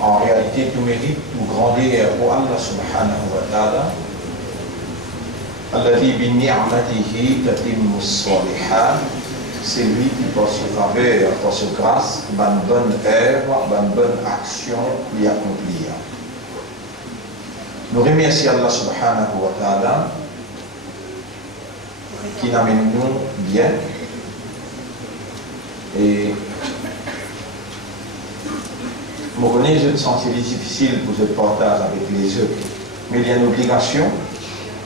En réalité, tout mérite, tout grandeur pour Allah subhanahu wa ta'ala. Alladhi bi ni'matihi tatimmu s-salihat. C'est lui qui, par sa faveur, par sa grâce, une bonne œuvre, une bonne action, l'y accomplir. Nous remercions Allah subhanahu wa ta'ala qui nous amène nous bien. Et je connais, je me sentais difficile pour ce partage avec les autres, mais il y a une obligation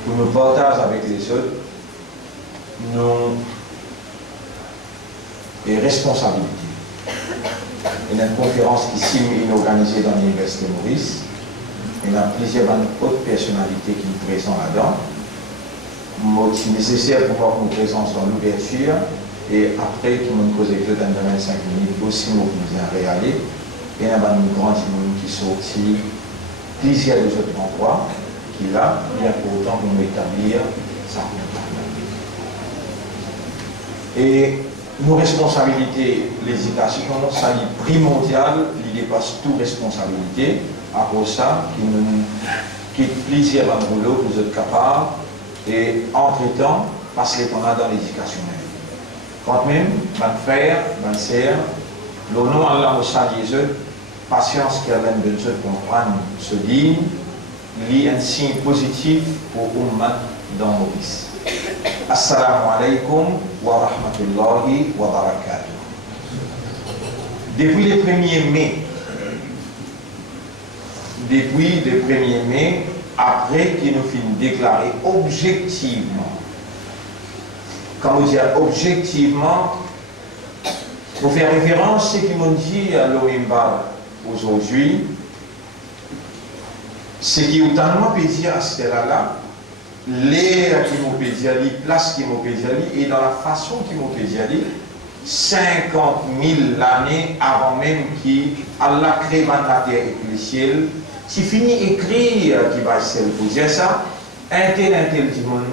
pour nous partager avec les autres, nos responsabilités. Il y a une conférence ici organisée dans l'Université Maurice. Il y a plusieurs autres personnalités qui nous présentent là-dedans. C'est nécessaire pour voir une présence dans l'ouverture et après, qui m'ont posé que dans 25 minutes, aussi nous bien réaler. Et il y a une grande monde qui sortit plusieurs de autres endroits qui là, bien pour autant pour nous établir sa compagnie. Et nos responsabilités, l'éducation, ça est primordial, il dépasse toute responsabilité. À cause de ça, qui plaisir dans le boulot, vous êtes capables, et entre-temps, passer le temps dans l'éducation même. Quand même, mon frère, ma sœur, le nom Allah au salut eux, patience qui amène de ceux comprendre ce digne, il y a un signe positif pour Ummat dans Maurice. Assalamu alaikum wa rahmatullahi wa barakatuh. Depuis le 1er mai, après qu'il nous finit déclarer objectivement, quand on dit objectivement, pour faire référence à ce qu'ils m'ont dit à l'Olimba aujourd'hui, c'est qu'il y a tellement de dire à ce là l'air qui m'ont dit, la place qui m'ont dit, et dans la façon qui m'ont dit, 50 000 années avant même qu'Allah crée la terre et le ciel, si fini écrire qui va essayer pour dire ça, un tel du monde,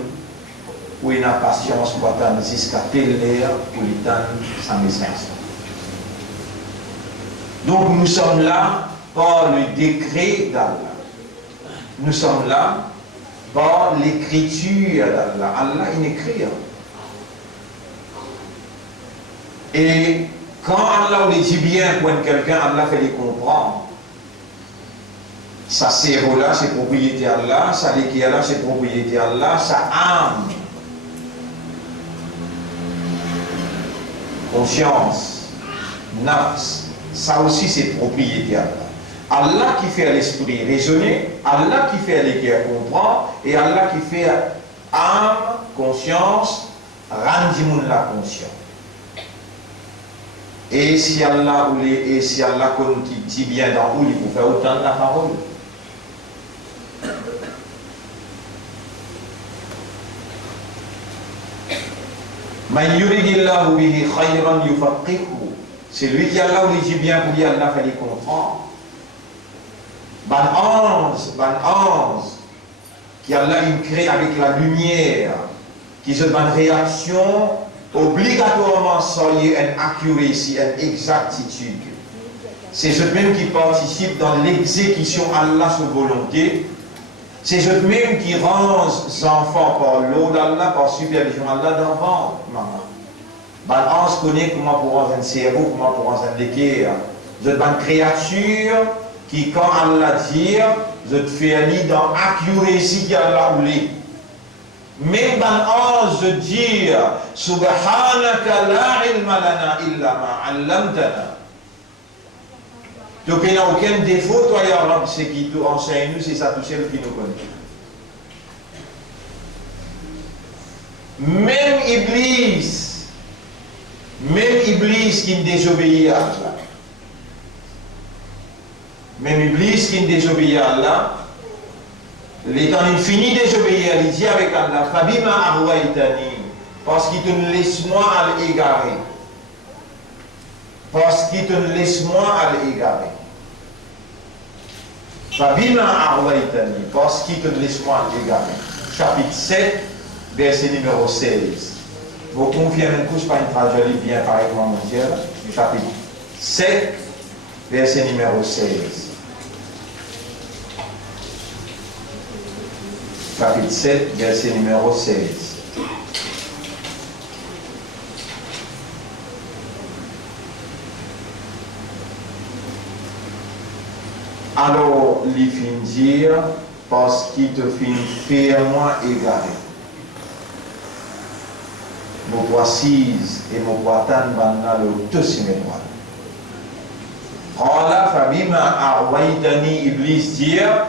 où il a patience pour attendre jusqu'à telle heure pour lui donner sa naissance. Donc nous sommes là par le décret d'Allah. Nous sommes là par l'écriture d'Allah. Allah, il écrit. Et quand Allah le dit bien pour quelqu'un, Allah fait les comprendre. Sa cerveau là, c'est propriété Allah. Sa l'équerre là, c'est propriété Allah. Sa âme, conscience, nafs, ça aussi c'est propriété Allah. Allah qui fait l'esprit raisonner, Allah qui fait l'équerre comprendre, et Allah qui fait âme, conscience, rendre la conscience. Et si Allah dit bien dans où il faut faire autant de la parole. C'est lui qui Allah dit bien pour lui, Allah fait les comprendre. Ban ange qui Allah crée avec la lumière, qui se donne réaction obligatoirement soyez une accuracy, une exactitude. C'est eux-mêmes qui participent dans l'exécution Allah sa volonté. C'est eux-mêmes qui rendent les enfants par l'eau d'Allah, par supervision d'Allah d'enfants. On se connaît comment pour rendre un cerveau, comment pour rendre un équerre. Vous êtes une créature qui, quand Allah dit, vous êtes fait dans l'accuracy qu'Allah voulait. Même dans l'ange de dire Subhanaka la ilma lana illa ma 'allamtana. Donc il n'y a aucun défaut, toi ya Rab, c'est qui nous enseigne nous, c'est ça tout seul qui nous connaît. Même Iblis qui désobéit à Allah. Même Iblis qui désobéit à Allah. L'étant infini désobéir, il dit avec Allah, Fabima arwaitani, parce qu'il te laisse moi à l'égarer. Parce qu'il te laisse moi à l'égarer. Fabima arwaitani, parce qu'il te laisse moi à l'égarer. Chapitre 7, verset numéro 16. Vous confirmez une couche par une traduction bien par exemple mondial. Chapitre 7, verset numéro 16. chapitre 7, verset numéro 16. Alors, il fin dire, parce qu'il te fin fermement égaré. Mon poids 6 et mon poids tan banna le tout simétroit. Allah fabima arwaitani iblis dire,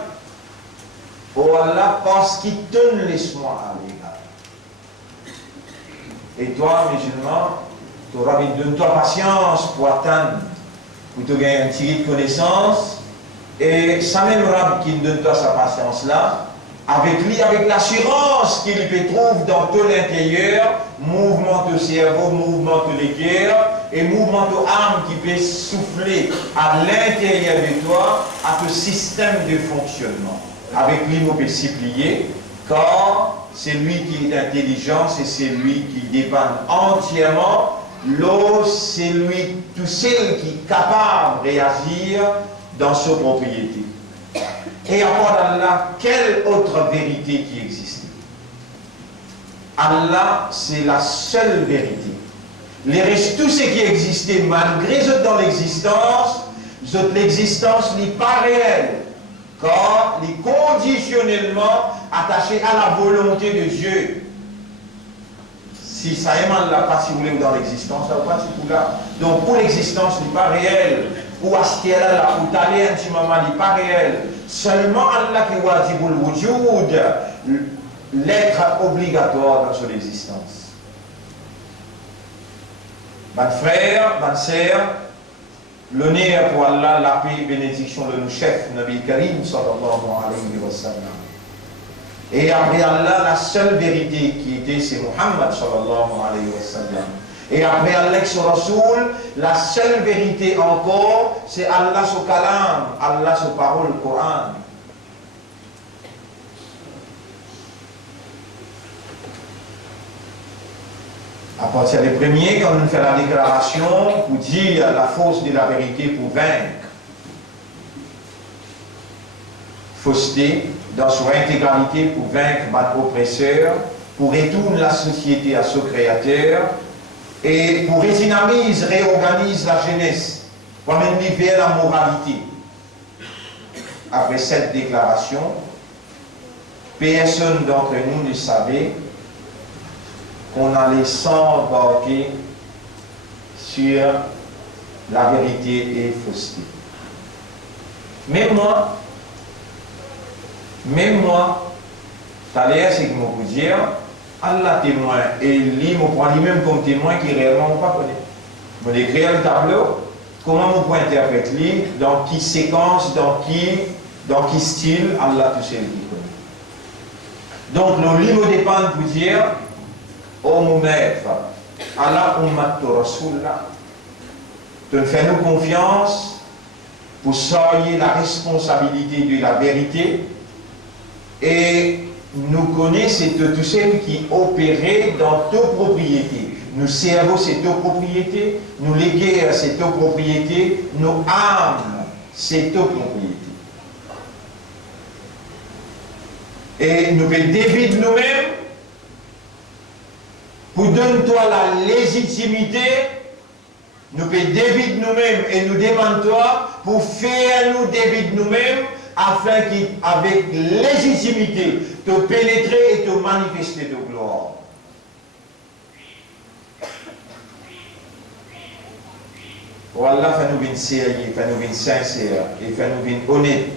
oh Allah, parce qu'il te laisse-moi à l'égard. Et toi, musulman, tu auras donne-toi patience pour attendre, pour te gagner un petit de connaissance. Et ça même Rab qui donne toi sa patience là, avec lui, avec l'assurance qu'il peut trouver dans tout l'intérieur, mouvement de cerveau, mouvement de l'équerre, et mouvement de âme qui peut souffler à l'intérieur de toi, à ce système de fonctionnement. Avec lui, nous pouvons s'y plier, car c'est lui qui est intelligent, et c'est lui qui dépend entièrement. L'eau, c'est lui, tout seul qui est capable de réagir dans sa propriété. Et à part d'Allah, quelle autre vérité qui existe? Allah, c'est la seule vérité. Les restes, tout ce qui existait, malgré eux dans l'existence, l'existence n'est pas réelle, car il est conditionnellement attaché à la volonté de Dieu. Si ça émane là, pas si vous voulez dans l'existence, ça va pas si tout là. Donc pour l'existence n'est pas réelle. Ou Astera là, ou Talé, un petit moment n'est pas réel. Seulement Allah qui wajibul wujud, l'être obligatoire dans son existence. Mes frères, mes sœurs, l'honneur pour Allah, la paix et bénédiction de nos chefs, Nabi Karim, sallallahu alayhi wa sallam. Et après Allah, la seule vérité qui était, c'est Muhammad, sallallahu alayhi wa sallam. Et après Allah, son Rasoul, la seule vérité encore, c'est Allah, son kalam, Allah, son parole, le Coran. À partir des premiers, quand on fait la déclaration, pour dire la force de la vérité pour vaincre. Fausseté, dans son intégralité, pour vaincre notre oppresseur, pour retourner la société à son créateur, et pour rédynamiser, réorganiser la jeunesse, pour amener vers la moralité. Après cette déclaration, personne d'entre nous ne savait qu'on allait s'embarquer sur la vérité et fausseté. Même moi, d'ailleurs, c'est que je peux dire, Allah témoin, et lui, je prends lui-même comme témoin qui réellement ne pas connaît. Je écrire le tableau, comment je peux interpréter lui, dans qui séquence, dans qui style, Allah tout seul qui connaît. Donc, le livre dépend pour dire, oh mon maître, Allah ummat Rasulullah, de faire nous confiance pour savoir la responsabilité de la vérité et nous connaissons tout ce qui opérait dans toute propriété. Nos cerveaux, c'est toute propriété, nous les guerres, c'est toute propriété, nos âmes, c'est toute propriété. Et nous pouvons dévier nous-mêmes pour donner-toi la légitimité, nous pouvons dévier nous-mêmes et nous demandons-toi pour faire nous dévier nous-mêmes afin qu'avec légitimité, te pénétrer et te manifester de gloire. Wallah, fais-nous une sérieux, fais-nous une sincère et fais-nous une honnête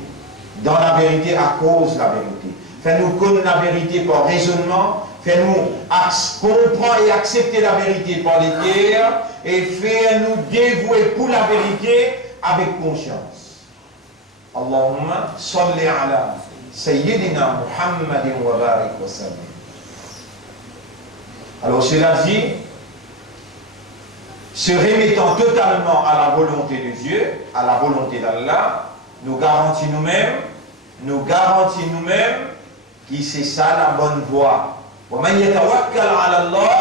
dans la vérité à cause de la vérité. Fais-nous connaître la vérité par raisonnement, fais-nous comprendre et accepter la vérité par les cœurs et fais-nous dévouer pour la vérité avec conscience. Allahumma salli ala Sayyidina Muhammadin wa barik wa sallam. Alors cela dit, se remettant totalement à la volonté de Dieu, à la volonté d'Allah, nous garantissons nous-mêmes que c'est ça la bonne voie. وَمَنْ يَتَوَكَّلْ عَلَى اللَّهِ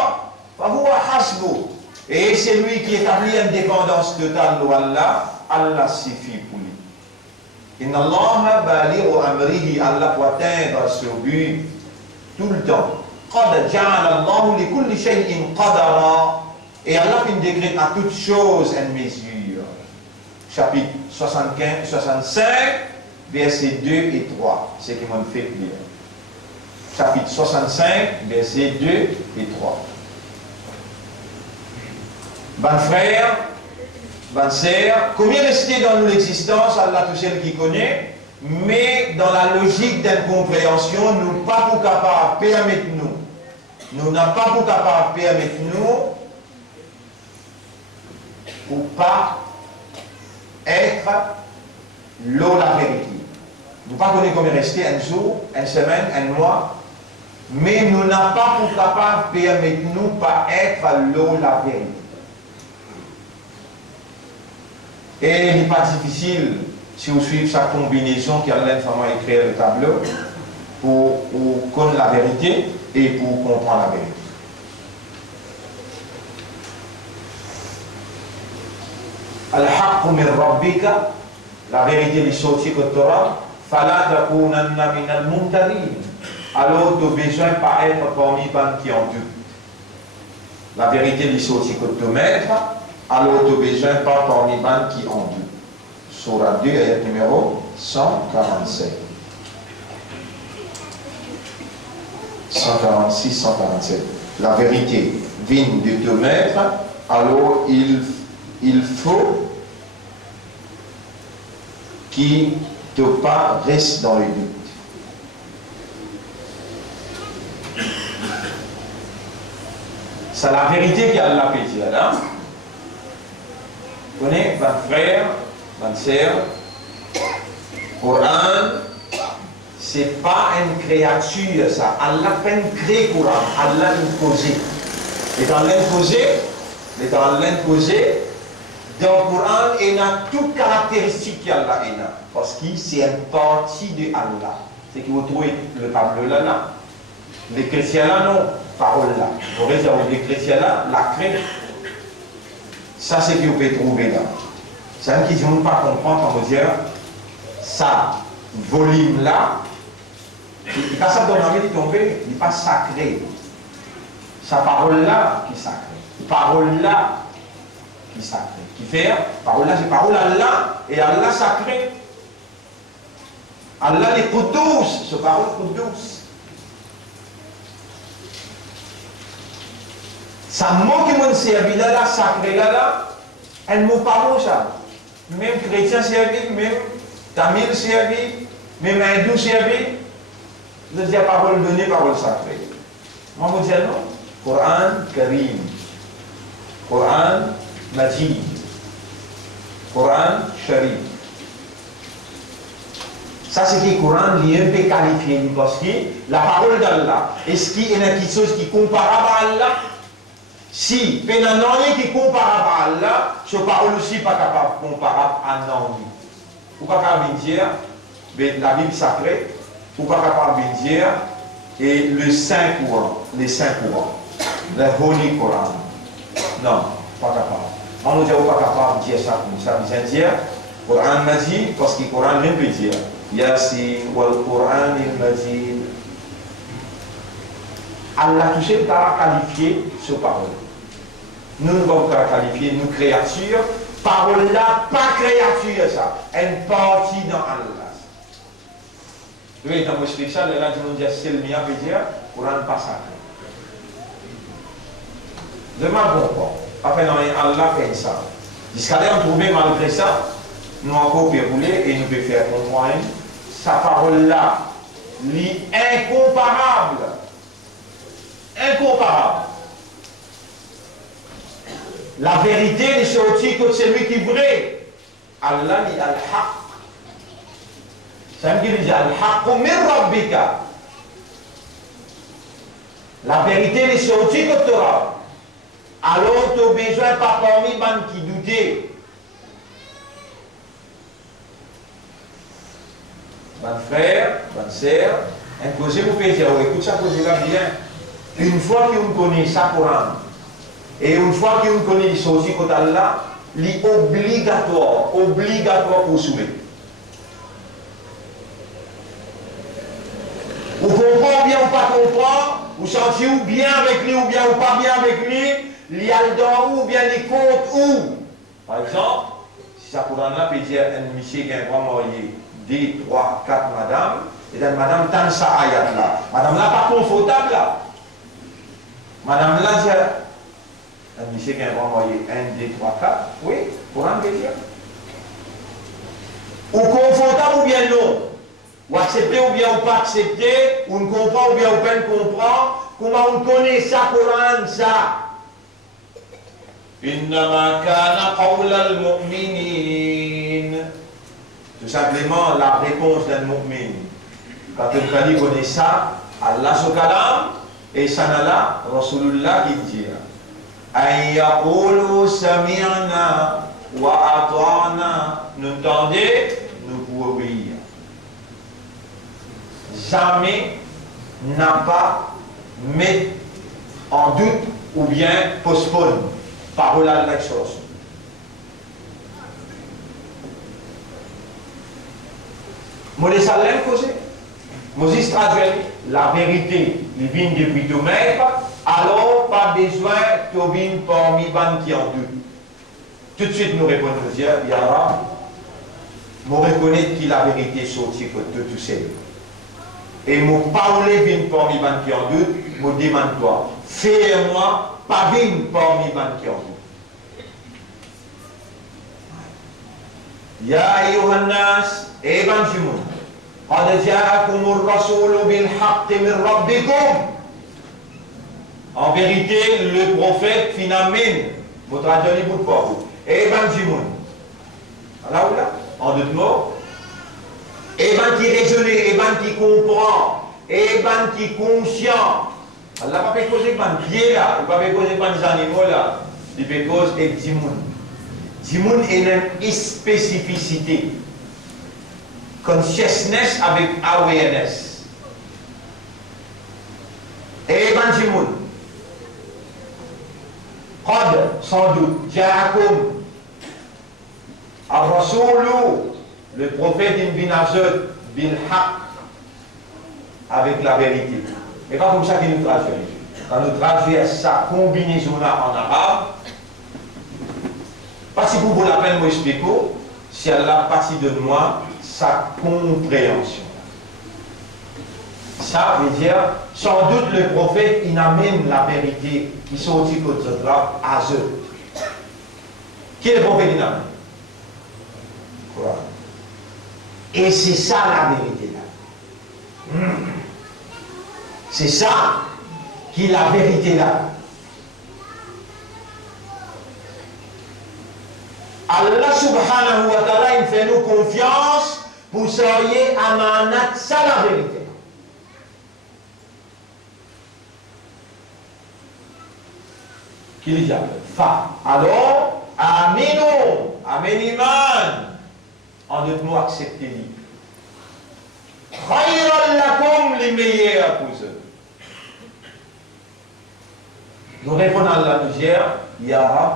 فَهُوَ حَسْبُهُ. Et c'est lui qui établit une dépendance totale d'Allah, Allah suffit pour lui. Inna Allah balighu amrihi, Allah pour atteindre ce but, tout le temps. قَدْ جَعَلَ اللَّهُ لِكُلِّ شَيْءٍ قَدَرًا. Et Allah fait une décrète à toute chose une mesure. Chapitre 65, versets 2 et 3. C'est ce qui m'a fait lire. Chapitre 65, versets 2 et 3. Bonne frère, bonne sœur, combien rester dans nous l'existence, Allah tout seul qui connaît, mais dans la logique d'incompréhension, nous pas pour capable permettre nous n'avons pas pour capable permettre nous pour pas être l'eau la vérité. Nous pas connaître combien rester un jour, une semaine, un mois, mais nous n'avons pas pour capable permettre nous pas être l'eau la vérité. Et il n'est pas difficile, si vous suivez sa combinaison qui a l'information à écrire le tableau, pour connaître la vérité et pour comprendre la vérité. Al-haqqu min rabbika, la vérité est sortie que Torah, fala takunanna min al-mumtarin. Alors tu as besoin de pas être parmi les qui en doutent. La vérité est sortie que tu maître. Alors tu as besoin pas parmi les qui ont dû. Surah 2, ayat numéro 147. 146, 147. La vérité vient de te mettre, alors il faut qu'il te pas reste dans le doute. C'est la vérité qui a la pété là. Vous connaissez, votre frère, votre sœur, Coran, c'est pas une créature, ça. Allah a créé le Coran, Allah l'a posé. Et dans l'imposé, dans le Coran, il y a toutes les caractéristiques qu'Allah a. Parce que c'est une partie de Allah. C'est que vous trouvez le tableau là. Les chrétiens là, non, parole là. Vous voyez, les chrétiens là, la crée. Ça, c'est ce que vous pouvez trouver là. C'est un qui ne veut pas comprendre, on va dire, ça, volume là, il n'est pas ça dans la vie de tomber, il n'est pas sacré. Sa parole là qui est sacrée. Parole là qui est sacrée. Qui fait, parole là, c'est parole Allah, et Allah sacré. Allah est Qudus, ce parole Qudus. Ça mot qui m'a servi là, sacré là, elle m'a pas ça. Même chrétien servi, même tamil servi, même hindou servi, je dis parole donnée, parole sacrée. Moi, je dis non. Coran Karim, Coran Majid, Coran Sharif. Ça, c'est que le Coran est un peu qualifié parce que la parole d'Allah, est-ce qu'il y a quelque chose qui est comparable à Allah? Si, il y a rien qui est comparable à Allah, ce parole aussi n'est pas capable comparable à non. Ou pas capable de dire, la Bible sacrée, ou pas capable de dire, et le Saint Coran, les Saints Courans, le Holy Coran. Non, pas capable. On ne dit pas capable de dire ça comme ça, mais dire, Coran Majid, parce que le Coran ne peut dire, Yasin, wal Coran il Majid. Allah tout seul t'a qualifié ce parole. Nous ne pouvons pas qualifier nous créatures. Parole là, pas créature ça. Une partie dans Allah. Oui, dans mon explique ça, là, je me dis, c'est le mien, veut dire, Coran pas sacré. Demain, bon, après, Allah fait ça. Jusqu'à là, on trouvait malgré ça, nous encore rouler et nous pouvons faire comprendre sa parole là, incomparable. Incomparable. La vérité est sortie que celui qui est vrai. Allah dit al-haq. C'est ce qu'il dit al-haq min rabbika. La vérité est sortie que Torah. Alors tu as besoin pas parmi les gens qui doutent. Mon frère, ma soeur, un cause vous pouvez dire, écoute ça, cause là bien. Une fois qu'on connaît ça Coran, et une fois qu'on connaît les sorties côté Allah, c'est obligatoire pour soumettre. Vous comprenez bien ou pas comprend, ou senti ou bien avec lui, ou bien ou pas bien avec lui, il y a le dans où, ou bien les comptes où. Par exemple, si ça pourrait là, peut dire un monsieur qui a un grand marié, 2, 3, 4 madame, et donc madame tant ça ayat là. Madame là pas confortable là. Madame là dit, un monsieur qui a un grand marié, 1, 2, 3, 4, oui, pour un peut dire. Ou confortable ou bien non. Ou accepter ou bien ou pas accepter, ou ne comprend ou bien ou pas ne comprend, comment on connaît ça, Coran, ça. Innama kana qawla al-mu'minin. Tout simplement la réponse d'un mu'min. Quand on dit connaît ça, Allah se kalam, et ça n'a là, Rasulullah qui dit. An yaqulu sami'na wa ata'na. Nous entendez, nous pouvons obéir. Jamais n'a pas mis en doute ou bien postpone parole à l'excellence. Moïse Salem causé. Moïse traduit la vérité, il vient depuis tout même, alors pas besoin de venir parmi les qui en doute. Tout de suite nous répondons, Dieu, Yara, nous reconnaître que la vérité sortie de tout ça. Et mon parler vient parmi les qui en doute, me demande toi, fais-moi pas venir parmi les qui en doute. Ya ayyuhan nas, evangelum, qad ja'akumur rasoul bil haqqi min rabbikum. En vérité, le prophète finalement, vous traduisez pour vous. Evangelum. Alors là, en deux mots. Et ben qui raisonne, et ben qui comprend, et ben qui est conscient. Allah ne peut pas causer ban pied là, il ne peut pas causer ban animaux là. Il peut causer dimoun. Dimoun est une spécificité. Consciousness avec awareness. Et ben dimoun. Qad, sans doute, ja'akum. Ar-Rasoulou. Le prophète Ibn bil haq avec la vérité. Et pas comme ça qu'il nous traduit. Quand nous traduisons sa combinaison là en arabe, pas si vous la peine m'expliquer, si elle a partie de moi sa compréhension. Ça veut dire, sans doute le prophète il amène la vérité qui sortit de ce là à eux. Qui est le prophète il amène? Voilà. Et c'est ça la vérité là. C'est ça qui est la vérité là. Allah subhanahu wa ta'ala il fait nous confiance pour soyez amanat, ça la vérité. Qui dit fa. Alors, aminu, amen iman. En d'autres mots, acceptez-les. Khayran lakum, les meilleurs pour eux. Nous répondons à la deuxième, Ya Rab,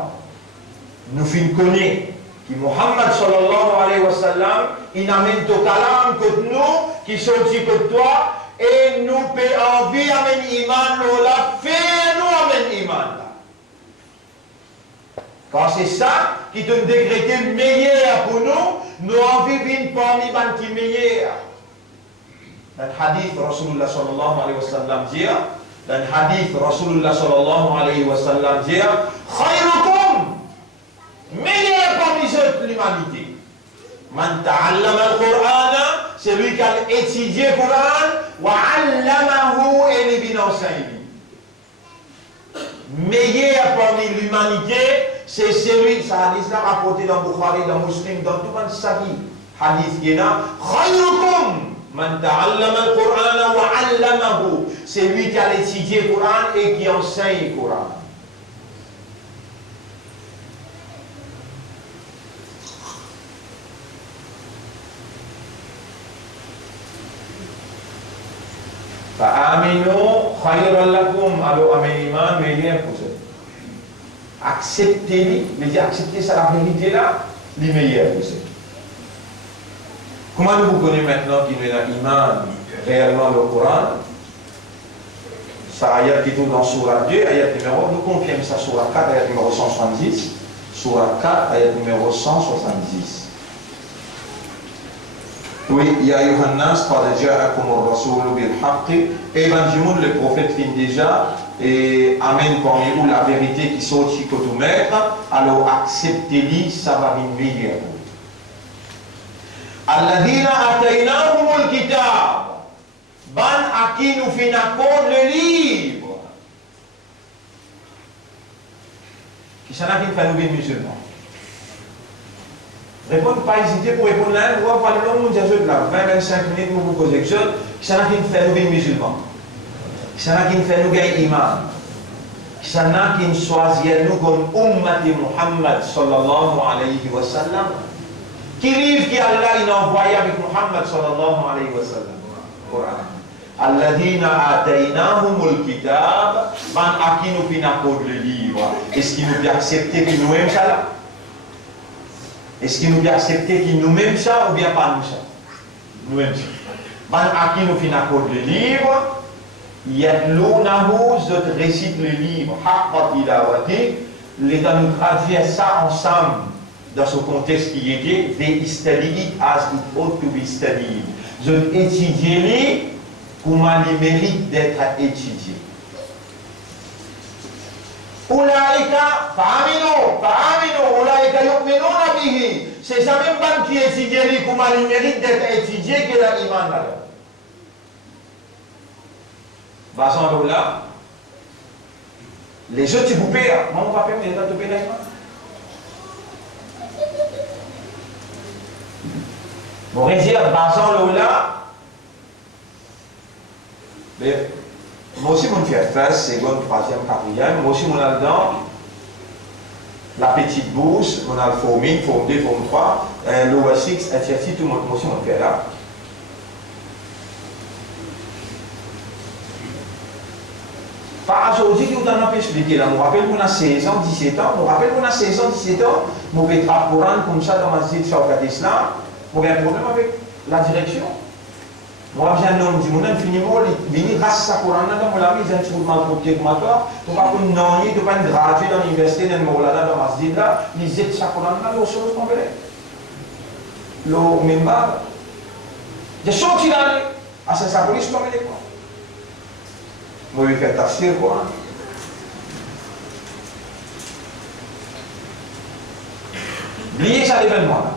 nous fin connaître que Muhammad sallallahu alayhi wa sallam, il amène ton kalam contre nous, qui sont dit contre toi, et nous peut envie amène iman, nous la fait, nous amène iman. Quand c'est ça qui donne décrété meilleur pour nous, nous envie vient parmi les qui meilleurs. Dans le hadith, Rasulullah sallallahu alayhi wa sallam dit, dans le hadith, Rasulullah sallallahu alayhi wa sallam dit, khayrukum, meilleur parmi l'humanité. Man ta'allama al-Qur'an, c'est lui qui a étudié le Coran, wa 'allamahu et il enseigne. Meilleur parmi l'humanité, c'est celui, ça hadith là rapporté dans Bukhari, dans Muslim, dans tout le Sahih. Hadith qui est là, khayrukum, man ta'allama al-Qur'an wa 'allamahu. C'est lui qui a étudié le Coran et qui enseigne le Coran. Fa'aminu khayran lakum, alors amen iman, meilleur pour eux. Acceptez-les, mais dire accepter ça la vérité là, les meilleurs pour eux. Comment nous vous connaissez maintenant qui nous a iman réellement le Coran? Ça, ayat qui est dans Surah 2, ayat numéro, nous confirme ça, Surah 4, ayat numéro 170. Surah 4, ayat numéro 170. Oui, Ya Yohannas, qad ja'akum ar-rasoul bil haqq. Et ben, le prophète fin déjà, et amène parmi vous la vérité qui sort chez tout maître, alors acceptez-le, ça va venir. Alladhina ataynahumul kitab. Ban à qui nous fait accord le livre. Qui s'en a qui fait nous des musulmans. Répondez pas hésiter pour répondre là, on va parler long, on là, 20-25 minutes, nous vous posez quelque chose. Qui s'en a qui fait nous des musulmans. Qui s'en a qui fait nous des imams. Qui s'en a qui choisit nous comme Ummati Muhammad sallallahu alayhi wa sallam. Qui livre qui Allah il a envoyé avec Muhammad sallallahu alayhi wa sallam. Coran. Alladhina ataynahumul kitab, ban à qui nous finissons le livre. Est-ce qu'il nous peut accepter que nous aimons ça là? Est-ce qu'il nous peut accepter que nous aimons ça ou bien pas nous ça? Nous aimons ça. Ban à qui nous finissons le livre, yatlounahu, zot récite le livre, haqqa tilawati, l'État nous traduit ça ensemble dans ce contexte qui était, they study it as it ought to be studied. Zot étudiez-les comment il mérite d'être étudié. Ulaïka fa'aminu, ulaïka yu'minuna bihi. C'est ça même pas qui étudie comment il mérite d'être étudié que l'iman là. Basant là, les autres tu vous payes, moi on va payer, mais tu payes l'iman. Bon, dire, basant là, mais moi aussi, mon fait first, seconde, troisième, quatrième. Moi aussi, mon a dedans la petite bourse, on a le forme 1, forme 2, forme 3, lower 6, etc. Tout le monde, moi aussi, mon fait là. Par aujourd'hui, nous avons expliqué là. Je me rappelle qu'on a 16 ans, 17 ans. Je me rappelle qu'on a 16 ans, 17 ans. Je vais être à Coran comme ça dans ma zone de Shawkat Islam. J'ai un problème avec la direction. Moi, j'ai un homme qui m'a fini, il grâce à Coran, dans la mise en troulement pour pied commatoire, tu vas pas non, tu vas pas graduer dans l'université dans Moulana dans Masjid là, ils aident ça Coran là, l'eau chose qu'on veut. L'eau même pas. J'ai sorti là, à sa police comme elle est quoi. Moi, je vais faire tafsir Coran. Oubliez ça l'événement là.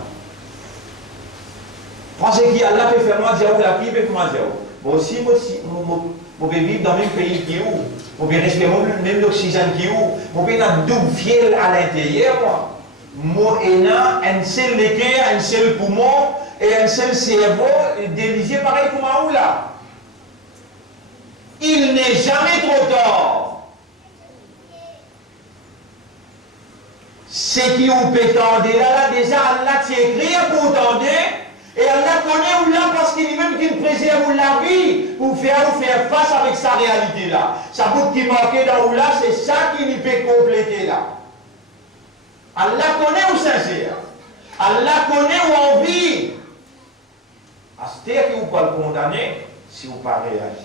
Pensez qu'il Allah peut faire moi zéro, la qui peut faire moi zéro. Moi aussi, je vais vivre dans le même pays qui est où. Je vais respirer même l'oxygène qui est où. Je vais avoir double fiel à l'intérieur. Moi, j'ai un seul cœur, un seul poumon et un seul cerveau délisé pareil comme à où là. Il n'est jamais trop tard. Ce qui vous peut tendre là, déjà Allah t'y écrit pour tendre. Et Allah connaît ou là parce qu'il même qu'il préserve la vie pour faire face avec sa réalité là. Ça bout qui manquait dans ou là, c'est ça qui lui peut compléter là. Allah connaît ou sincère. Allah connaît ou envie. À ce terre que vous pas le condamner si vous ne pas réagir.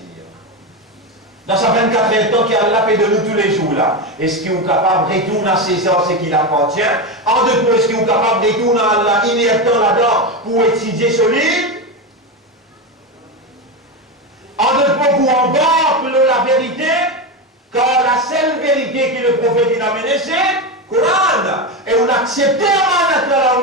Dans sa 24 temps qu'Allah fait de nous tous les jours là, est-ce qu'il est capable de retourner à César ce qui appartient? En deux mots, est-ce qu'il est capable de retourner à Allah inertant là-dedans pour étudier ce livre? En deux mots, pour embarquer la vérité, car la seule vérité que le prophète a amenée, c'est Coran. Et on accepte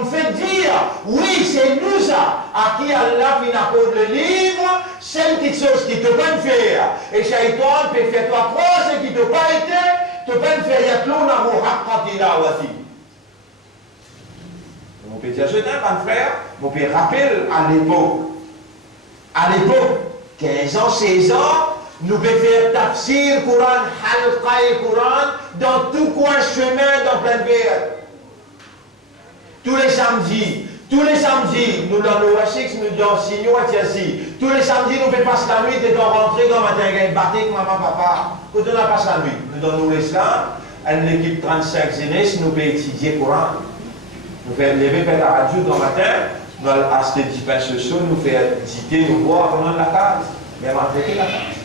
on fait dire, oui, c'est nous ça, à qui Allah vient apprendre le livre, c'est une petite chose qui ne peut pas faire. Et Shaitan peut faire toi croire ce qui ne peut pas être, te peut faire yatlouna ou haqqatila wati. On peut dire, je n'ai pas de frère, on peut rappeler à l'époque, 15 ans, 16 ans, nous pouvons faire tafsir Coran, halqa et Coran, dans tout coin chemin, dans plein de pays. Tous les samedis, nous dans l'OHX, nous dans Signon et Tiassi. Tous les samedis, nous pouvons passer la nuit, et dans rentrer dans le matin, avec Batik, maman, papa. Quand on a passé la nuit, nous dans l'islam, une équipe 35 jeunesse, nous pouvons étudier Coran. Nous pouvons lever faire la radio dans le matin, nous allons acheter des pains sociaux, nous faisons visiter, nous voir pendant la case, même après la case.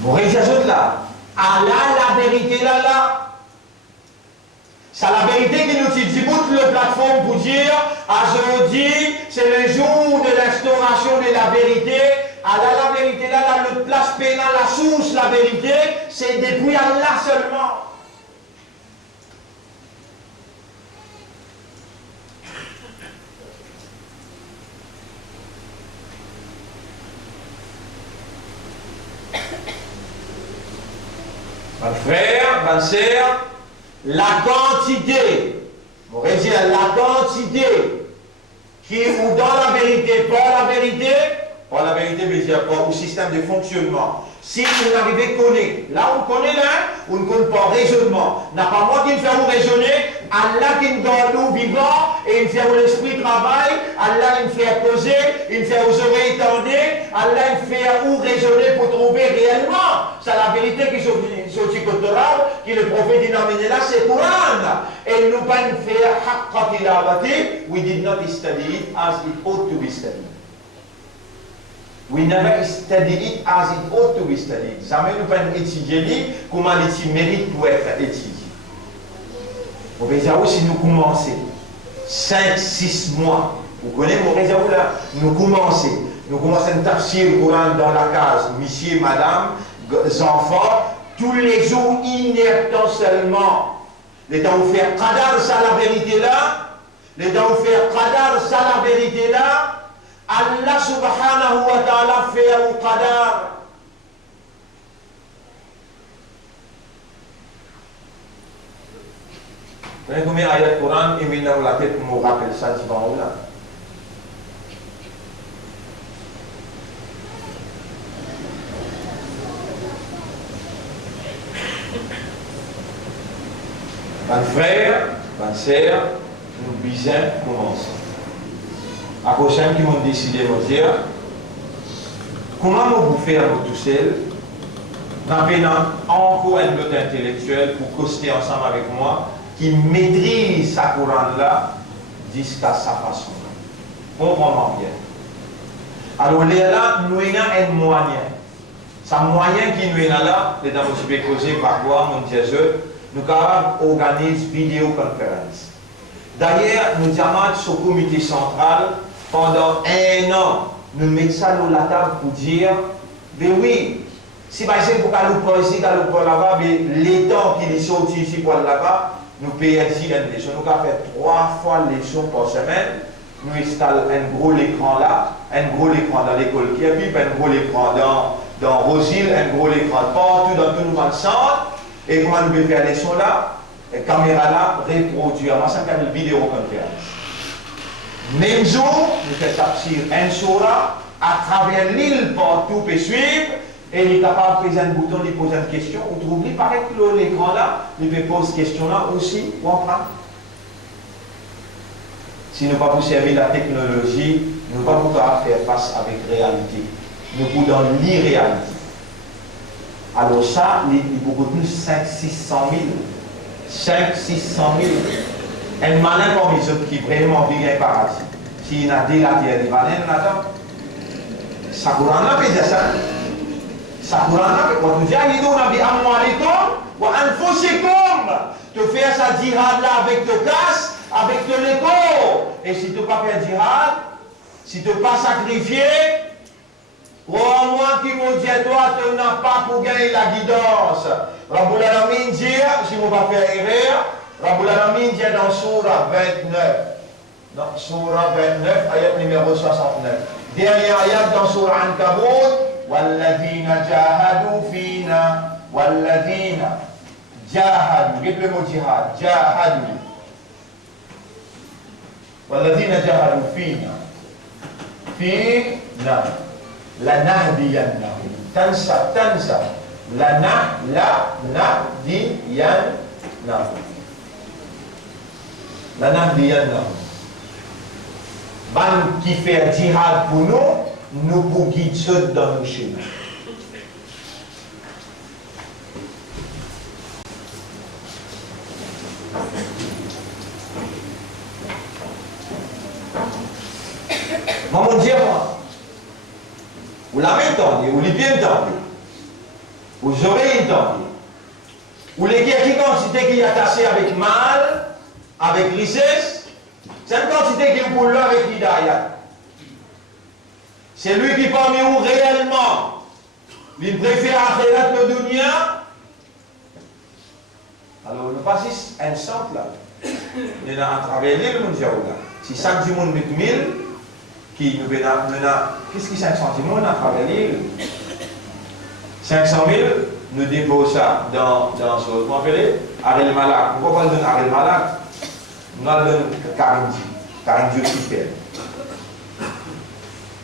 Vous rajoutez là. Allah, la vérité là. C'est la vérité qui nous dit toute la plateforme pour dire aujourd'hui, c'est le jour de l'instauration de la vérité. Allah, la vérité là, le place pénal, la source, la vérité, c'est depuis Allah seulement. Mon frère, ma sœur, la quantité, on va dire la quantité qui est ou dans la vérité, par la vérité veut dire par au système de fonctionnement. Si vous n'arrivez à connaître, là on connaît là, on ne connaît pas raisonnement. N'a pas moi qui me fait vous raisonner, Allah qui nous donne nous vivants, et il fait où l'esprit travaille, Allah il me fait causer, il me fait aux oreilles tendues, Allah il fait où raisonner pour trouver réellement. C'est la vérité qui est sortie côtoral, qui le prophète dit non mais là c'est Coran. Et nous pas nous faire haqqa tilawati, we did not study it as it ought to be studied. We never study it as it ought to be studied. Jamais nous pas étudier comment il mérite pour être étudié. Au réservoir, si nous commençons 5-6 mois, vous connaissez mon réservoir là, nous commençons à tafsir le Coran dans la case, monsieur, madame, enfants, tous les jours inertant seulement. Les temps où faire qadar, ça la vérité là, les temps où faire qadar, ça la vérité là, Allah subhanahu wa ta'ala fait au qadar. Vous savez combien d'ayats de Coran et maintenant la tête pour me rappeler ça devant là. Mon frère, ma sœur, nous bisons commencer. À cause qui m'ont décidé de me dire comment vous faire tout seul, maintenant encore un autre intellectuel pour coster ensemble avec moi, qui maîtrise sa Coran là jusqu'à sa façon. Comprends-moi bien. Alors là, nous avons un moyen. C'est un moyen qui nous est là, et dans je vais causer par quoi, mon Dieu, nous avons organisé vidéoconférence. D'ailleurs, nous avons ce comité central pendant 1 an. Nous mettons ça sur la table pour dire, ben oui, si par exemple pour nous prendre ici, nous prendre là-bas, les temps qui est sorti ici pour là-bas, nous payons ici une leçon. Nous avons fait 3 fois leçon par semaine. Nous installons un gros écran là, un gros écran dans l'école qui est, puis un gros écran dans Rosil, un gros écran partout dans tout le centre. Et comment nous pouvons faire les leçons là, la caméra là, reproduire. Moi, ça s'appelle vidéoconférence. Même jour, nous faisons tafsir un surah à travers l'île partout peut suivre. Et il est capable de poser un bouton, de poser une question. Vous trouvez, paraît que l'écran là, il peut poser cette question là aussi, ou enfin. Si nous ne pouvons pas servir la technologie, nous ne pouvons pas faire face avec la réalité. Nous pouvons dans l'irréalité. Alors ça, il faut retenir 500-600 000. 500-600 000. Un malin comme les autres qui vraiment vit un paradis. S'il a dit la terre, il va aller là-dedans. Ça courant là, peut dire ça. Ça courant là, quand tu dis à l'idée, on a dit à moi les corps, ou à un faux comme. Tu fais ça djihad là avec te casse, avec te l'écho. Et si tu ne pas faire djihad, si tu ne pas sacrifier, crois-moi qui m'ont dit, toi, tu n'as pas pour gagner la guidance. Rabbul Alamin dit, si je ne vais pas faire erreur, Rabbul Alamin dit dans Surah 29. Dans Surah 29, ayat numéro 69. Dernier ayat dans Surah Ankabut, وَالَّذِينَ جَاهَدُوا فِينَا وَالَّذِينَ جَاهَدُوا. Dites le mot jihad, جَاهَدُوا. وَالَّذِينَ جَاهَدُوا فِينَا فِينَا لَنَهْدِيَنَّهُمْ. تنسى لَنَهْدِيَنَّهُمْ. Ban qui fait djihad pour nous pour guider ceux dans nos chemins. Maman dit moi, vous l'avez entendu, vous l'avez bien entendu. Vous aurez entendu. Ou les qui quantité qui est attachée avec mal, avec richesse, c'est une quantité qui est pour l'heure avec l'idaya. C'est lui qui parmi vous réellement, il préfère akhirat le dunya. Alors, nous passons un centre là. Il y a à travers l'île, nous disons là. Si chaque jour, nous mettons 1000, qui nous qu'est-ce qui 500 000 à travers l'île? 500 000, nous déposons ça dans ce qu'on appelle Arel Malak. Pourquoi on donne Arel Malak? Nous allons 40 jours qui perdent.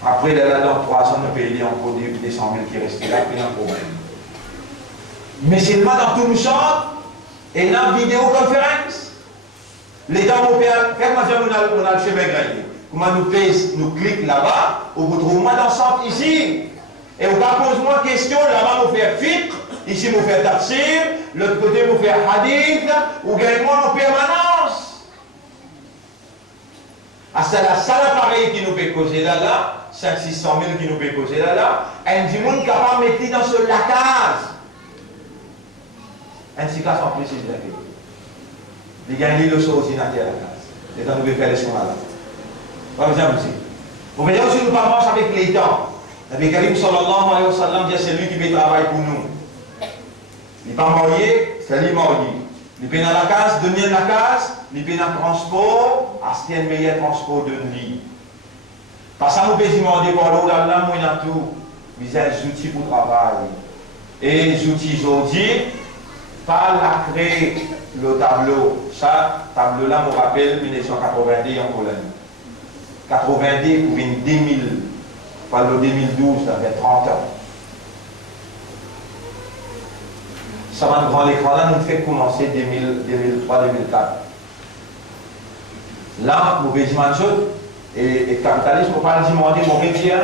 Après, là, dans 300, nous payons encore des 100 000 qui restent là, puis il y a un problème. Mais c'est le dans tout le champ, et dans la vidéoconférence, l'État européen, comment on a le chemin gagné? Comment nous cliquons là-bas, au bout de moi dans le centre ici, et on va poser moi question, là-bas on fait fiqh, ici on fait tafsir, l'autre côté on fait hadith, ou gagne moi en permanence. Ah, c'est la seule appareil qui nous peut causer là, 500 600 000 qui nous peut causer là, un du monde capable de mettre dans ce lacage. Un petit cas en plus, c'est d'accord. Il gagne le saut ordinateur à la case. Et donc, nous devons faire les soins là. Par exemple, aussi. Vous voyez aussi, nous parlons avec les temps. Nabi Karim sallallahu alayhi wa sallam dit c'est lui qui fait travail pour nous. Il n'est pas marié, c'est lui marié. Il paye dans la case, donner la case, il paye dans le transport, acheter un meilleur transport de nuit. Parce que nous pouvons demander par l'eau là, moi, dans tout, il y a des outils pour travail. Et les outils aujourd'hui, pas la créer le tableau. Ça, tableau-là me rappelle 1990 en Pologne. 90 pour une 2000, pas le 2012, ça fait 30 ans. Ça va grand l'écran là, nous fait commencer 2003-2004. Là, nous pouvons et le capitalisme, on parle demander mon métier,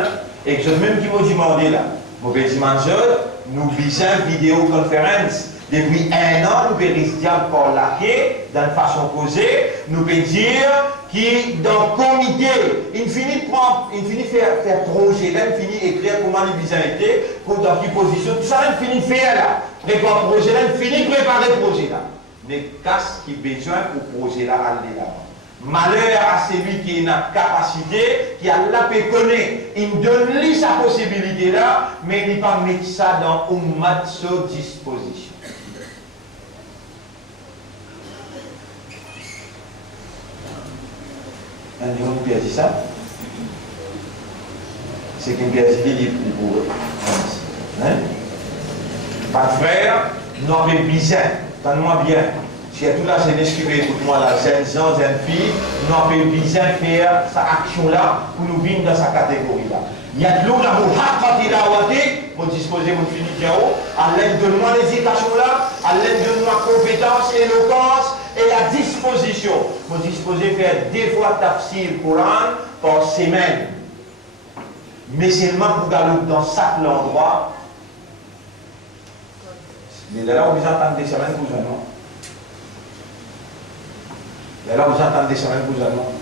et que je même qui m'a demandé là, mon nous visons vidéoconférence. Depuis un an, nous pouvons rester pour laquer, d'une façon posée, nous pouvons dire qui dans le comité, il finit faire projet, là, il finit écrire comment les visas étaient, dans quelle position, tout ça, il finit faire là, préparer le projet là, il finit préparer le projet là. Mais qu'est-ce qui a besoin pour le projet là, aller là. Malheur à celui qui a une capacité, qui a la paix connaît, il donne lui sa possibilité là, mais il ne pas mettre ça dans une match disposition. Un jour, nous avons dit ça. C'est qu'une pièce libre pour eux. Hein? Pas de frère, nous avons besoin, donne-moi bien. Si toute la jeunesse qui veut écouter moi, la jeune gens, jeune fille, nous avons besoin de faire cette action-là pour nous venir dans sa catégorie-là. Il y a de l'eau là, vous quand il a ouaté, vous disposez, vous finissez en haut, à l'aide de moi l'éducation-là, à l'aide de ma compétence, éloquence et la disposition. Vous disposez de faire 2 fois tafsir Coran par semaine. Mais seulement pour aller dans chaque endroit. Mais là, vous entendez des semaines pour un an. Et là, vous entendez des semaines pour un an.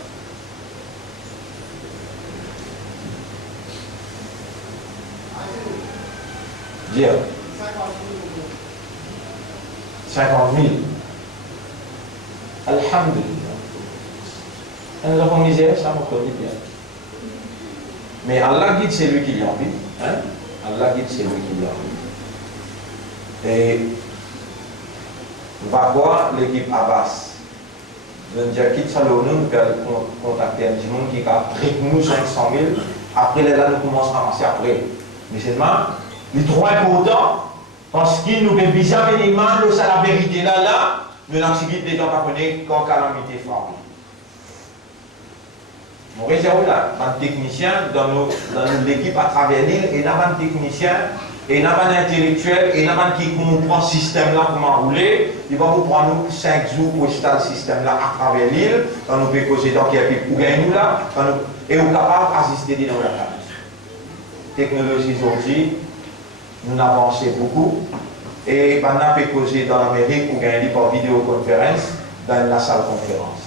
Dire 50 000. Alhamdulillah. Nous avons misère, ça me connaît bien. Mais Allah guide celui qui l'a envie. Hein? Allah guide celui qui l'a envie. Et on va voir l'équipe Abbas. Je vais dire quitte ça le nous pour contacter un petit monde qui a pris nous 500 000. Après là, nous commençons à ramasser après. Mais seulement, il est trop important parce qu'il nous fait bien minimum le la vérité là, nous n'avons pas des gens qui connaissent quand calamité frappe. Mon réserve là, un technicien dans l'équipe à travers l'île, et un technicien, et un intellectuel, et un qui comprend ce système là, comment rouler. Il va vous prendre 5 jours pour installer le système là à travers l'île, quand nous pouvons causer dans quel pays pour gagner là, et nous sommes capables d'assister dans la table. Technologie aujourd'hui, nous avons avancé beaucoup, et maintenant on peut causer dans l'Amérique pour gagner par vidéoconférence dans la salle conférence.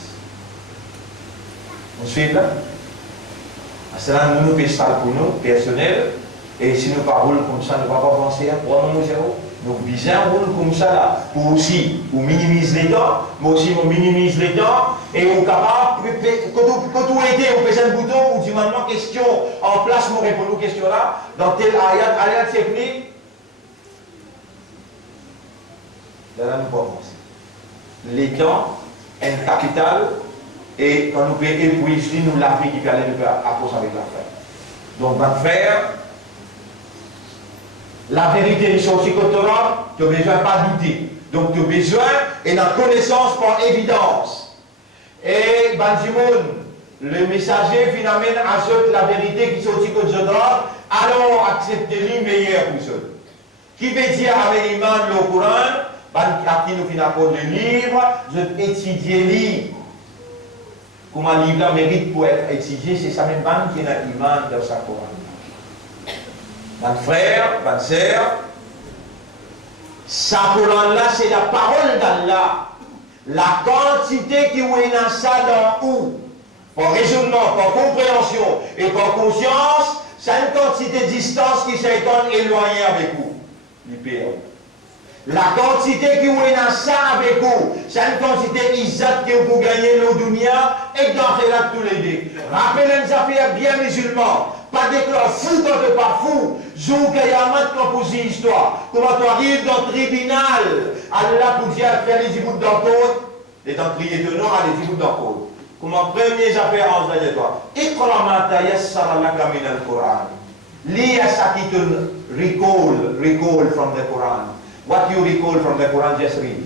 Vous suivez là? C'est là nous pouvons faire pour nous, personnel, et si nous parlons comme ça, nous ne pouvons pas avancer à 3 000. Donc, bizarre, comme ça là, pour aussi, on minimise les temps, mais aussi on minimise les temps, et on est capable, quand on était, on pèse un bouton, on dit maintenant question, en place, on répond aux questions là, dans tel ayat technique, là, nous pouvons penser. Les temps, un capital, et quand nous payons épuiser, nous la vie qui peut aller à cause avec l'affaire. Donc, on va faire. La vérité est sortie côté Torah, tu n'as besoin pas douter. Donc tu as besoin et la connaissance par évidence. Et Banjimoun, le messager finalement ajoute la vérité qui sortit côté Torah, allons accepter le meilleur pour ça. Qui veut dire avec l'imam le Coran, à qui nous finissons le livre, je étudier le livre. Comment un livre mérite pour être étudié, c'est ça même qui a l'imam dans sa Coran. Mon frère, ma sœur, sa Coran-là, c'est la parole d'Allah. La quantité qui est dans ça dans où, par raisonnement, par compréhension et par conscience, c'est une quantité de distance qui s'est éloignée avec vous. La quantité qui est dans ça avec vous, c'est une quantité exacte que vous gagnez le dunya et dans là tous les deux. Rappelez les affaires bien musulmans. Pas déclare fou quand tu pas fou. Jou Kayamat quand vous une histoire. Comment tu arrives dans le tribunal, Allah pour dire faire les ibouts dans le code, les temps criés de nom à les ibouts dans le code. Comment première affaire en de toi. Iqra ma tayassara laka min al-Quran. Lis ça qui te recall from the Quran. What you recall from the Quran, just read.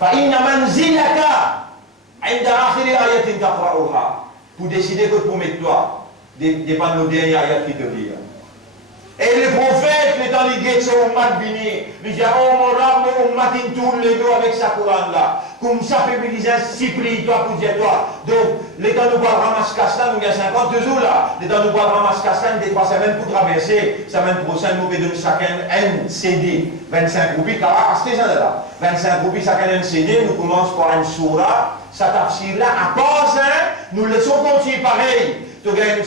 فَإِنَّ مَنْزِلَكَ عِنْدَ آخِرِ آيَةٍ تَقْرَأُهَا. Pour décider que pour mettre toi, dépend de nos derniers ayats qui te disent. Et le prophète, les temps de son ummat vini, il dit, oh mon rab, mon ummat in tout les deux avec sa Coran là. Comme ça fait me dire, si prie toi pour dire toi. Donc, les temps nous parlons ramasse castan, nous y a 52 jours là. Les temps nous parlons ramasse castan, des 3 semaines pour traverser. Semaine prochaine, nous devons chacun un CD, 25 roupies, car acheter ça là. 25 roupies, chacun un CD, nous commençons par une soura. Ça tafsir là, à part ça, nous laissons continuer pareil. Tu gagnes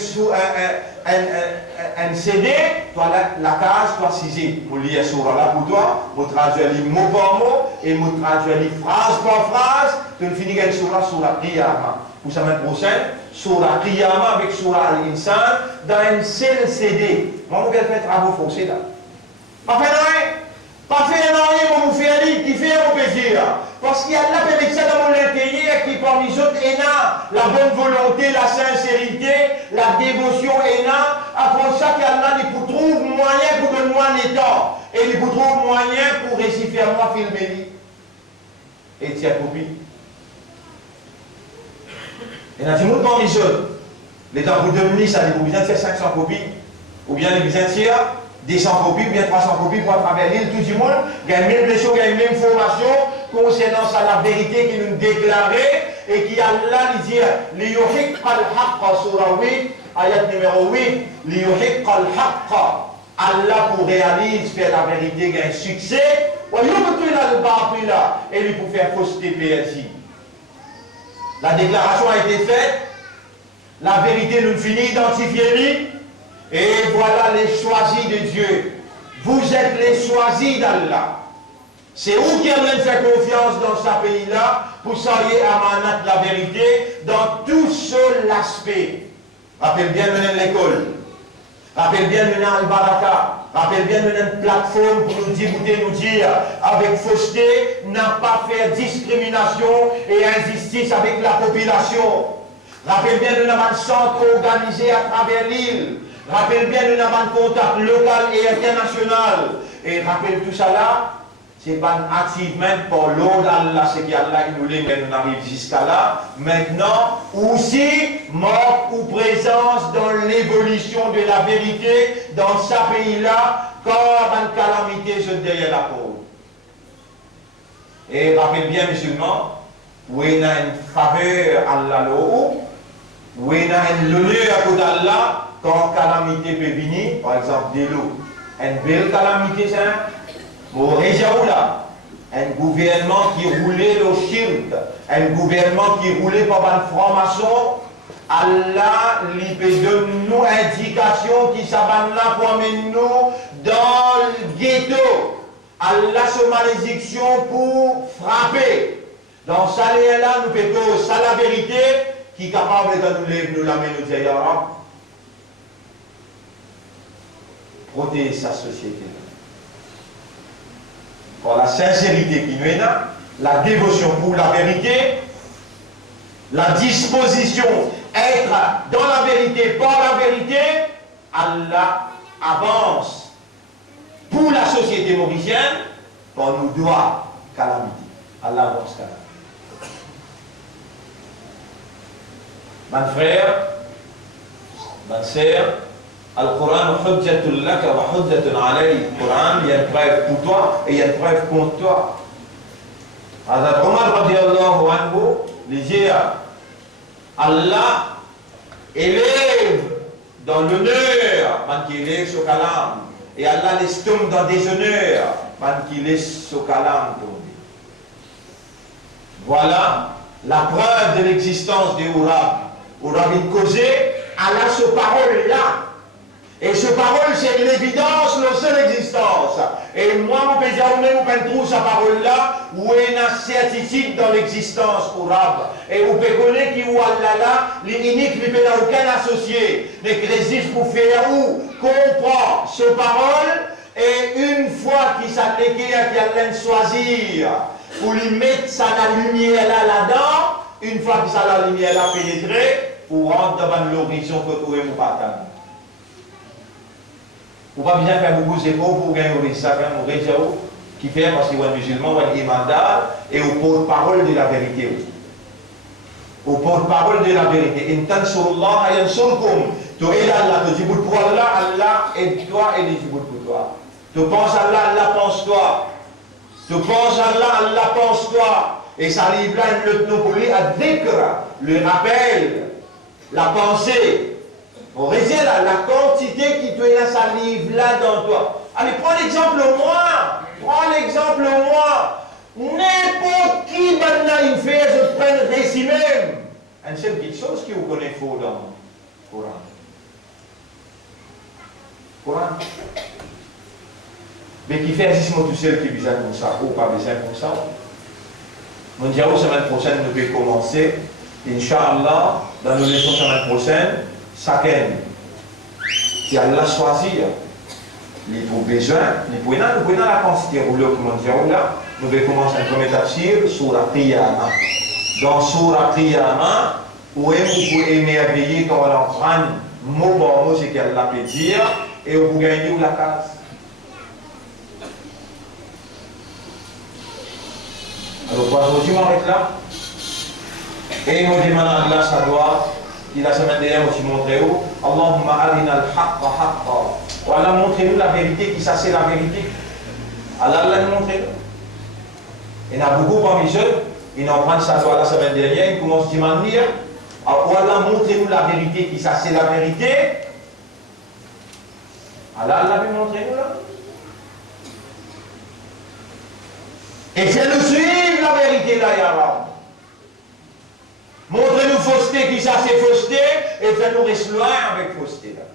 un CD, toi la case, toi cisé. Pour lire sur là pour toi, pour traduire les mot par mot et pour traduire les phrase par phrase. Tu finis avec sur la Qiyama. Pour la semaine prochaine, sur la Qiyama avec sur Al-Insan dans un seul CD. Moi, je vais faire travaux forcés là. Pas fait rien. Pas fait rien pour vous faire lire, qui fait un plaisir. Parce qu'il y a là avec ça dans mon intérieur qui parmi les autres est là. La bonne volonté, la sincérité, la dévotion est là. Après ça, qu'il y a là, il vous trouve moyen pour donner moi l'état. Et il vous trouve moyen pour réussir faire moi filmer. Et tiens, copie. Et dans tout le monde parmi les autres, l'état pour donner ça, vous besoin de faire 500 copies. Ou bien les besoin de faire 200 copies, ou bien 300 copies pour travers l'île, tout le monde. Il y a une même blessure, il y a une même formation. Concernant ça, la vérité qui nous déclarait et qui a là dit liyuhiqqa al-haqqa surah 8 ayat numéro 8 liyuhiqqa al-haqqa Allah pour réaliser faire la vérité gagne succès wa yubtil al-batila et lui pour faire fausseté PSI. La déclaration a été faite, la vérité nous finit identifiée et voilà les choisis de Dieu. Vous êtes les choisis d'Allah. C'est vous qui avez fait confiance dans ce pays-là pour savoir amanat la vérité dans tout seul l'aspect. Rappelle bien maintenant l'école. Rappelle bien maintenant Al-Baraka. Rappelle bien maintenant une plateforme pour nous dire avec fausseté, n'a pas fait discrimination et injustice avec la population. Rappelle bien maintenant un centre organisé à travers l'île. Rappelle bien maintenant un contact local et international. Et rappelle tout ça là. C'est pas un achievement pour l'ordre d'Allah, c'est qu'Allah nous l'a nous arrive jusqu'à là. Maintenant, aussi, mort ou présence dans l'évolution de la vérité dans ce pays-là, quand une calamité se derrière la peau. Et rappelez bien, musulmans, où il y a une faveur à Allah, où il y a une l'honneur à côté d'Allah, quand calamité peut venir, par exemple, de l'eau. Une belle calamité, c'est pour là, un gouvernement qui roulait le shirk, un gouvernement qui roulait par une franc-maçon, Allah lui donne nous indication qui s'abandonne là pour amener nous dans le ghetto. Allah se malédiction pour frapper. Dans ça, là, nous pétons ça la vérité qui est capable de nous lever, nous l'amener, nous dire, Ya Rab, protéger sa société. Pour la sincérité qui nous est là, la dévotion pour la vérité, la disposition, être dans la vérité, par la vérité, Allah avance pour la société mauricienne, on nous doit calamité. Allah avance calamité. Mon frère, ma sœur, Al-Quran hujjatul laka wa hujjatun alayk. Le Coran, il y a une preuve pour toi et il y a une preuve contre toi. Hazrat Omar radiyallahu anhu disait, Allah élève dans l'honneur, man qui élève ce calam, et Allah laisse tomber dans des honneurs, man qui laisse ce calam tomber. Voilà la preuve de l'existence des Ourab. Ourab il causait, Allah ce parole-là. Et ce parole, c'est l'évidence, la seule existence. Et moi, mon père, vous trouve sa parole-là, où il y a une certitude dans l'existence Ourab. Et vous pouvez connaître qui ou Allah là, l'inique, il n'y a aucun associé. Mais que résiste pour faire où comprend ce parole, et une fois qu'il s'applique, qu'il a choisir, pour lui mettre sa lumière là-dedans, une fois que ça la lumière là pénétré, pour rentrer dans l'horizon que vous ne pouvez pas atteindre. Vous ne pouvez pas bien faire beaucoup d'efforts pour gagner ça, qui fait parce qu'il y a un musulman, il y a un mandat, et au porte-parole de la vérité. Au porte-parole de la vérité. In tansurullah yansurkum. Tu es Allah, tu dis pour Allah, Allah aide-toi et dit pour toi. Tu penses Allah, Allah pense toi. Tu penses Allah, Allah pense toi. Et ça livre là une leçon à dhikr, le rappel, la pensée. On résume là, la quantité qui te est là, ça livre là dans toi. Allez, prends l'exemple moi. Prends l'exemple moi. N'importe qui maintenant il fait, je prends le récit même. Une seule petite chose qui vous connaît faux dans le Coran. Coran. Mais qui fait justement tout seul qui besoin comme ça, ou pas besoin comme ça. Mon diable, la semaine prochaine, nous devons commencer. Inch'Allah, dans nos leçons la semaine prochaine, chacun qui a la choisi, il faut besoin, il faut la quantité où le diable là, nous devons commencer un premier tafsir sur la Qiyamah. Dans Surah Qiyamah, où vous pouvez émerveiller quand on prend mot par mot ce qu'elle a pu dire, et vous gagnez la case. Alors, aujourd'hui, on arrête là. Et on demande à Allah sa gloire. Il a semaine dernière aussi montré où Allahumma arina al-haqqa haqqa. Allah montrez-nous la vérité, qui ça c'est la vérité. Allah l'a montré. Il y en a beaucoup parmi eux, ils n'en prennent sa gloire la semaine dernière, ils commencent à demander Allah montrez-nous la vérité, qui ça c'est la vérité. Allah l'a montré nous là. Et fais-nous suivre la vérité là, Ya Rab. Montrez-nous fausseté, qui ça c'est fausseté, et fais-nous rester loin avec fausseté là.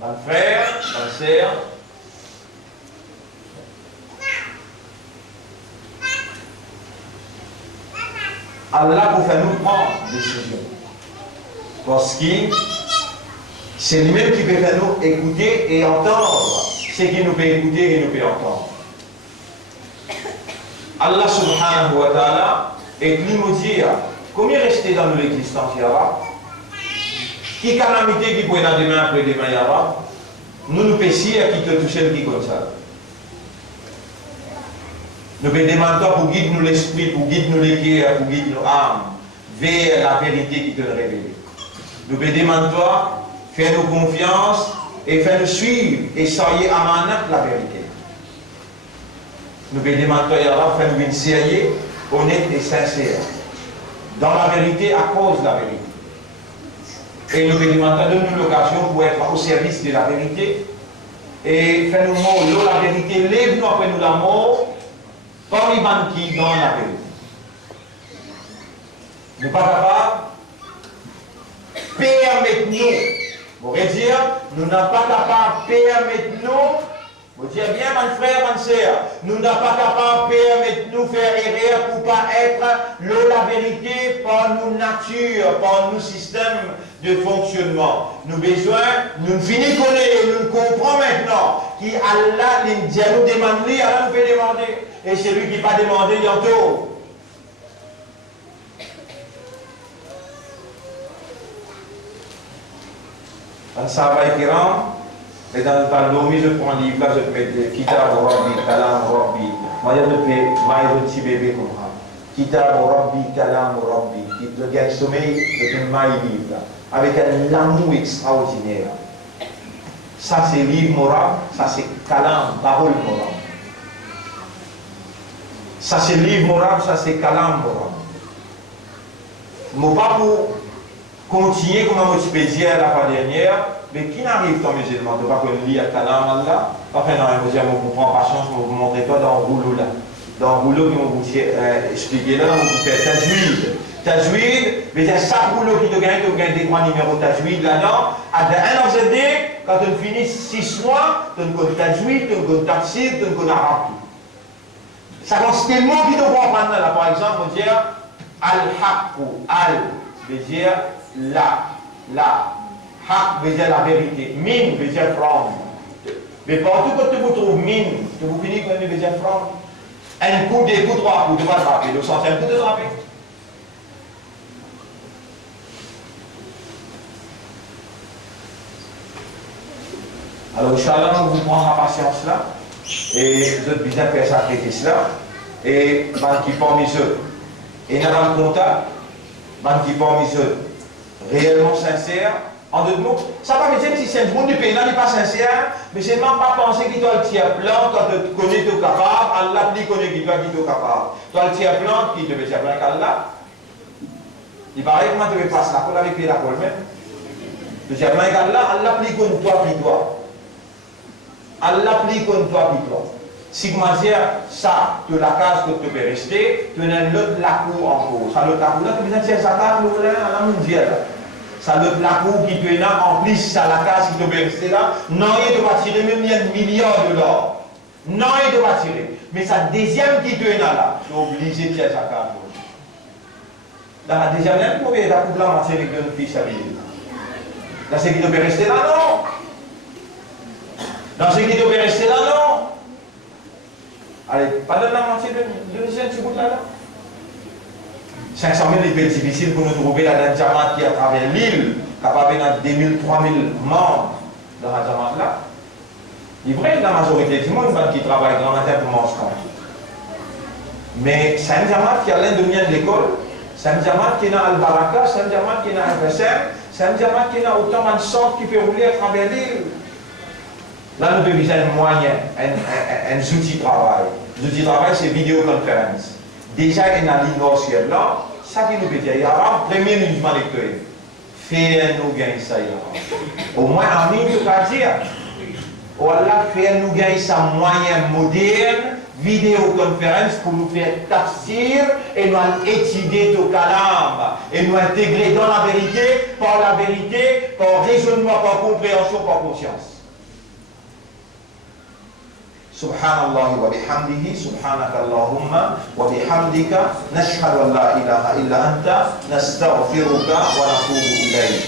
Mon frère, ma sœur, Allah pour faire nous prendre des décisions. Parce que c'est lui-même qui peut faire nous écouter et entendre. C'est qui nous peut écouter et nous peut entendre. Allah subhanahu wa ta'ala est lui nous dire combien rester dans l'existence Yara, qui calamité qui pourrait dans demain après demain Yara, nous péchons à qui te touche qui comme ça. Nous pouvons demander pour guider nous l'esprit, pour guider nous les cœurs, pour guider nos âmes vers la vérité qui te révèle. Nous pouvons demander faire nous confiance et faire nous suivre et soyez amanat la vérité. Nous pouvons demander à faire nous une série honnête et sincère dans la vérité à cause de la vérité. Et nous pouvons demander de nous l'occasion pour être au service de la vérité et faire nous mort la vérité, lève-nous après nous la mort comme les gens qui dans la vérité. Nous ne sommes pas capables de permettre-nous Vous voulez dire, nous n'avons pas capable de permettre nous, vous dites bien, mon frère, mon soeur, nous n'avons pas capable de permettre nous faire erreur pour ne pas être la vérité par nos natures, par nos systèmes de fonctionnement. Nous besoin, nous finissons connaître, nous comprenons maintenant qu'Allah nous demande, Allah nous fait demander. Et c'est lui qui va demander bientôt. Dans Sahaba Kiram, et dans le domaine, je prends un livre là, je mets Kitab Rabbi, Kalam Rabbi. Moi, je fais un petit bébé comme ça. Kitab Rabbi, Kalam Rabbi. Le gars sommeil, je fais un livre là, avec un amour extraordinaire. Ça, c'est livre moral, ça, c'est Kalam, parole morale. Ça, c'est livre moral, ça, c'est Kalam moral. Je ne vais pas pour continuer comme on peut dire la fois dernière, mais qui n'arrive dans musulman de pas qu'on lit à Kalam Allah. Enfin, non, je vous prends patience, je vais vous montrer pas dans le rouleau là. Dans le rouleau qui vous expliquer là, vous faites Tajwid. Tajwid, mais c'est chaque rouleau qui te gagne des trois numéros Tajwid là-dedans. À un an de quand on finit 6 mois, on connaît Tajwid, on connaît Tafsir, on connaît Arabe. Ça consiste tellement qui te comprendre là. Par exemple, on dit Al-Haqq, Al veut dire la. Haq veut dire la vérité. Min veut dire from. Mais partout que vous trouvez min, que vous finissez comme veut dire from. Un coup, deux coups, trois coups, tu vas frapper. Le centième coup de frapper. Alors, Inch'Allah, on vous prend la patience là. Et vous êtes bien faire sacrifice là. Et qui parmi eux. Et dans le contact, qui parmi eux, réellement sincère. En deux mots, ça ne veut pas dire que si c'est un monde du pays là, il n'est pas sincère, mais c'est même pas penser qu'il doit le tiers plan, toi tu connais tout capable, Allah lui connaît qu'il doit tout capable. Toi le tiers plan, qui te veut tiers plan qu'Allah. Il paraît comment tu veux passer la colle avec la colle même. Le tiers plan qu'Allah, Allah lui connaît toi puis toi. Allah lui connaît toi puis toi. Si comment dire ça, tu la case que tu peux rester, tu as l'autre la cour en cours. Ça l'autre la cour là, tu peux dire ça case, nous là, Allah nous dit là. Ça le placo qui peut là, en plus, ça la case qui doit rester là. Non, il doit tirer même il y a $1 milliard. Non, il doit tirer. Mais sa deuxième qui peut là, c'est obligé de tirer sa case. Dans la deuxième, il faut que la couple là, on avec une fille, ça veut dire. Dans ce qui doit rester là, non. Dans ce qui doit rester là, non. Allez, pas de la moitié de deuxième, tu goûtes là, là. 500 000 est plus difficile pour nous trouver là dans le Jamaat qui est à travers l'île, capable d'avoir 2000, 3000 membres dans la Jamaat là. Il est vrai que la majorité du monde qui travaille grand matin pour manger compte. Mais c'est un Jamaat qui a l'un de l'école, c'est un Jamaat qui est dans Al-Baraka, c'est un Jamaat qui est dans Al-Fasem, c'est un Jamaat qui est dans autant de centres qui peut rouler à travers l'île. Là, nous devons un moyen, un outil de travail. L'outil de travail, c'est vidéoconférence. Déjà, il y a une ligne là, ça qui nous peut dire, il y a un premier mouvement lecteur. Fais-nous gagner ça. Au moins, en ligne, tu vas dire, voilà, fais-nous gagner ça moyen moderne, vidéoconférence pour nous faire tafsir et nous étudier tout kalam et nous intégrer dans la vérité, par raisonnement, par compréhension, par conscience. سبحان الله وبحمده سبحانك اللهم وبحمدك نشهد أن لا إله إلا أنت نستغفرك ونتوب إليك.